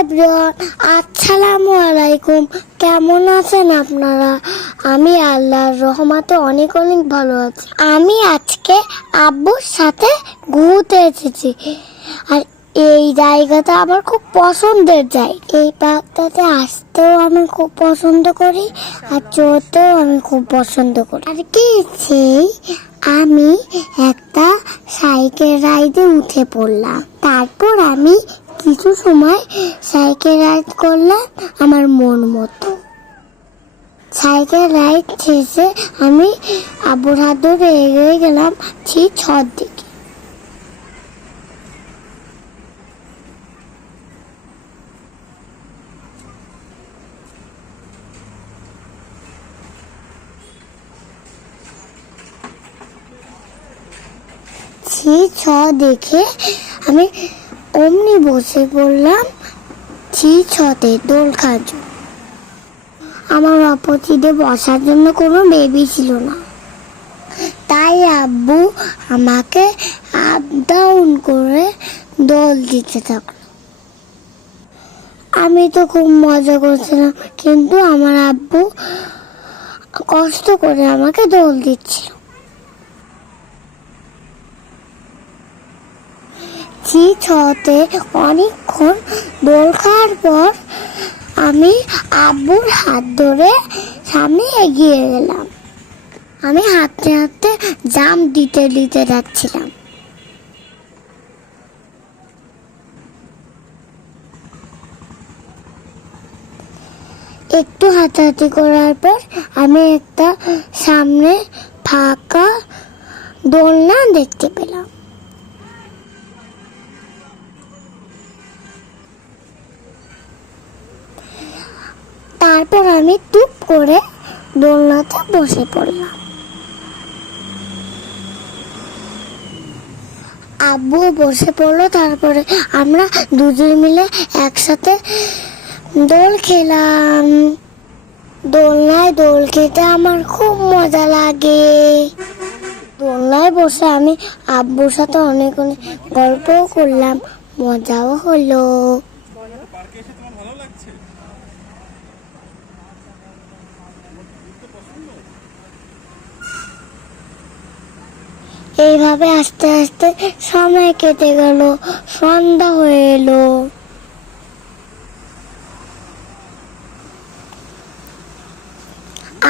Everyone, আসসালামু আলাইকুম। কেমন আছেন আপনারা? আমি আল্লাহর রহমতে অনেক অনেক ভালো আছি। আমি আজকে আব্বুর সাথে ঘুরতে এসেছি, আর এই জায়গাটা আমার খুব পছন্দের জায়গা। এই পার্কটাতে আসতেও আমি খুব পছন্দ করি, আর চড়তেও আমি খুব পছন্দ করি। আর কি সেই আমি একটা সাইকেল রাইডে উঠে পড়লাম। তারপর আমি কিছু সময় সাইকেল রাইড করলাম আমার মন মতো। সাইকেল রাইড শেষে আমি আব্বুর হাত ধরে এগিয়ে গেলাম ছর দিকে। ছ দেখে আমি অমনি বসে পড়লাম ছতে দোল খাওয়ার জন্য। আমার অপোজিটে বসার জন্য কোনো বেবি ছিল না, তাই আব্বু আমাকে আপ ডাউন করে দোল দিতে থাকলো। আমি তো খুব মজা করছিলাম, কিন্তু আমার আব্বু কষ্ট করে আমাকে দোল দিচ্ছিল। ছতে অনেকক্ষণ দোল খাওয়ার পর আমি আব্বুর হাত ধরে সামনে এগিয়ে গেলাম। আমি হাঁটতে হাঁটতে জাম্প দিতে দিতে যাচ্ছিলাম। একটু হাঁটাহাঁটি করার পর আমি একটা সামনে ফাঁকা দোলনা দেখতে পেলাম। তারপর আমি টুপ করে দোলনাতে বসে পড়লাম। আব্বু বসে পড়লো, তারপরে আমরা দুজন মিলে একসাথে দোল খেলাম। দোলনায় দোল খেতে আমার খুব মজা লাগে। দোলনায় বসে আমি আব্বুর সাথে অনেক অনেক গল্পও করলাম, মজাও হলো। এইভাবে আস্তে আস্তে সময় কেটে গেল, সন্ধ্যা হয়ে এলো।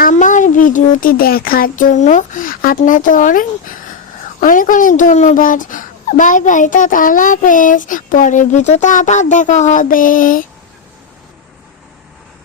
আমার ভিডিওটি দেখার জন্য আপনাদের অনেক অনেক অনেক ধন্যবাদ। বাই বাই, টাটা, আল্লাহ হাফেজ। পরের ভিডিওতে আবার দেখা হবে।